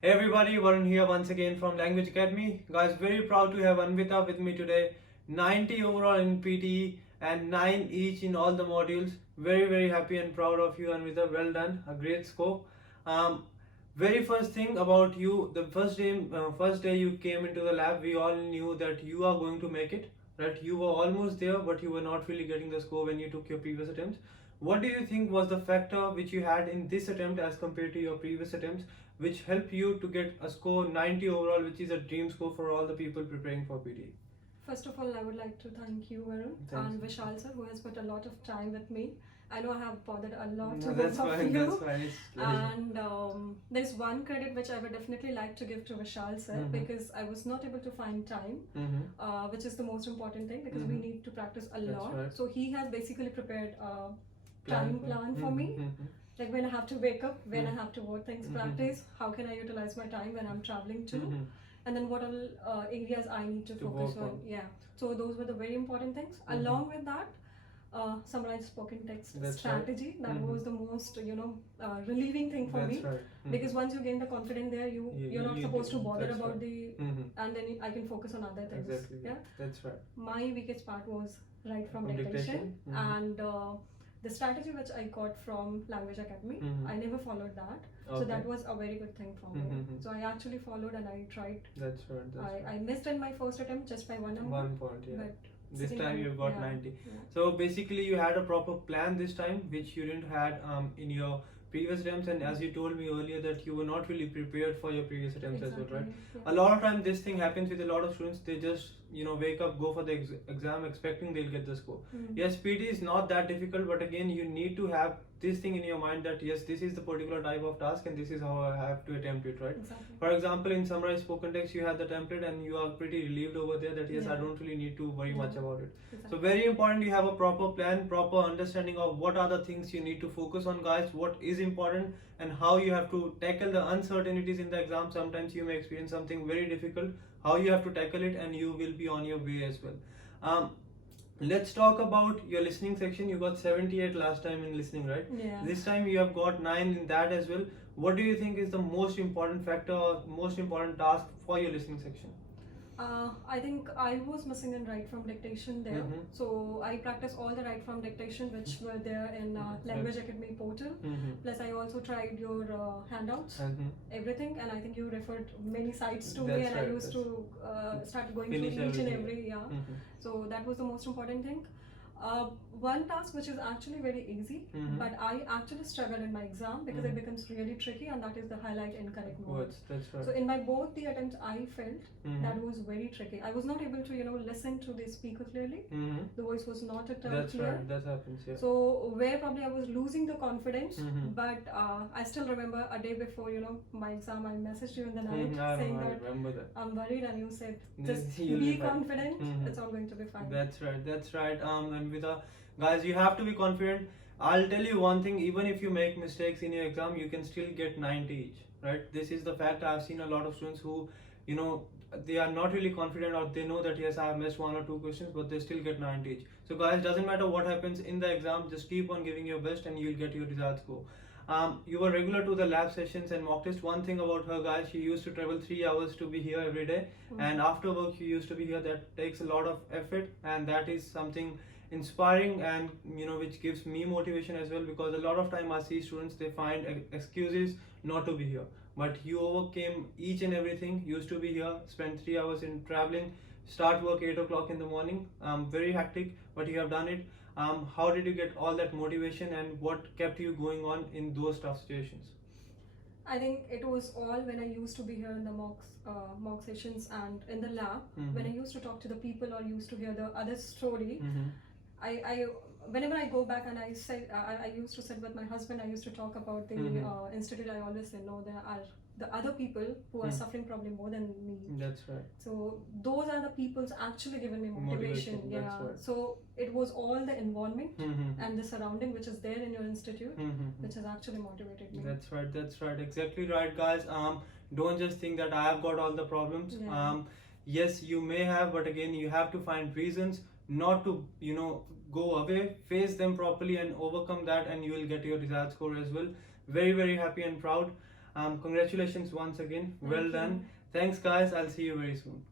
Hey everybody, Varun here once again from Language Academy. Guys, very proud to have Anvita with me today. 90 overall in PTE and 9 each in all the modules. Very happy and proud of you, Anvita. Well done, a great score. Very first thing about you, the first day you came into the lab, we all knew that you are going to make it. Right? You were almost there, but you were not really getting the score when you took your previous attempts. What do you think was the factor which you had in this attempt as compared to your previous attempts, which helped you to get a score 90 overall, which is a dream score for all the people preparing for PTE? First of all, I would like to thank you, Varun, and Vishal sir, who has put a lot of time with me. I know I have bothered a lot to both of you. That's fine. And there's one credit which I would definitely like to give to Vishal sir, because I was not able to find time, which is the most important thing, because we need to practice a lot. Right. So he has basically prepared a time plan for me. Like when I have to wake up, when I have to what things practice, how can I utilize my time when I'm traveling to, and then what all areas I need to focus on. Yeah, so those were the very important things. Along with that, summarized spoken text strategy. That was the most relieving thing for me, because once you gain the confidence there, you're not supposed to bother about the and then I can focus on other things. Exactly. Yeah, that's right. My weakest part was right from dictation, and the strategy which I got from Language Academy, I never followed that. So that was a very good thing for me. So I actually followed and I tried. That's right. I missed in my first attempt just by 1 number. 1 point, yeah. But this time you got 90. Yeah. So basically you had a proper plan this time, which you didn't had in your previous attempts, and as you told me earlier that you were not really prepared for your previous attempts as well, right? Yeah. A lot of time this thing happens with a lot of students. They just wake up, go for the exam expecting they'll get the score. Yes, PT is not that difficult, but again you need to have this thing in your mind that yes, this is the particular type of task and this is how I have to attempt it, right? Exactly. For example, in summarized spoken text you have the template and you are pretty relieved over there that yes, I don't really need to worry much about it. Exactly. So very important you have a proper plan, proper understanding of what are the things you need to focus on, guys, what is important and how you have to tackle the uncertainties in the exam. Sometimes you may experience something very difficult, how you have to tackle it, and you will be on your way as well. Let's talk about your listening section. You got 78 last time in listening, right? Yeah. This time you have got 9 in that as well. What do you think is the most important factor or most important task for your listening section? I think I was missing in right from dictation there. So I practiced all the right from dictation which were there in Language Academy portal. Plus I also tried your handouts, everything, and I think you referred many sites to me, and I used to start going through each and every, So that was the most important thing. One task which is actually very easy, but I actually struggled in my exam because it becomes really tricky, and that is the highlight incorrect words. That's right. So in my both the attempts, I felt that was very tricky. I was not able to listen to the speaker clearly. The voice was not at all That's clear. right. That happens. Yeah. So where probably I was losing the confidence, but I still remember a day before my exam, I messaged you in the night saying that I'm worried, and you said just be confident. It's all going to be fine. That's right. That's right. And with guys, you have to be confident. I'll tell you one thing, even if you make mistakes in your exam, you can still get 90 each, right? This is the fact. I've seen a lot of students who, they are not really confident, or they know that yes, I have missed 1 or 2 questions, but they still get 90 each. So guys, doesn't matter what happens in the exam, just keep on giving your best and you'll get your desired score. You were regular to the lab sessions and mock test. One thing about her, guys, she used to travel 3 hours to be here every day, and after work she used to be here. That takes a lot of effort, and that is something inspiring, and which gives me motivation as well, because a lot of time I see students, they find excuses not to be here, but you overcame each and everything. Used to be here, spend 3 hours in traveling, start work 8 o'clock in the morning, very hectic, but you have done it. How did you get all that motivation, and what kept you going on in those tough situations? I think it was all when I used to be here in the mock sessions and in the lab, when I used to talk to the people or used to hear the other story. I whenever I go back and I say I used to sit with my husband, I used to talk about the institute. I always say, no, there are the other people who are suffering probably more than me. That's right. So those are the people's actually given me motivation. Yeah. Right. So it was all the environment and the surrounding which is there in your institute which has actually motivated me. That's right. That's right. Exactly right, guys. Don't just think that I have got all the problems. Yes, you may have, but again, you have to find reasons not to go away, face them properly and overcome that, and you will get your desired score as well. Very happy and proud. Congratulations once again. Well Thank you. done. Thanks guys. I'll see you very soon.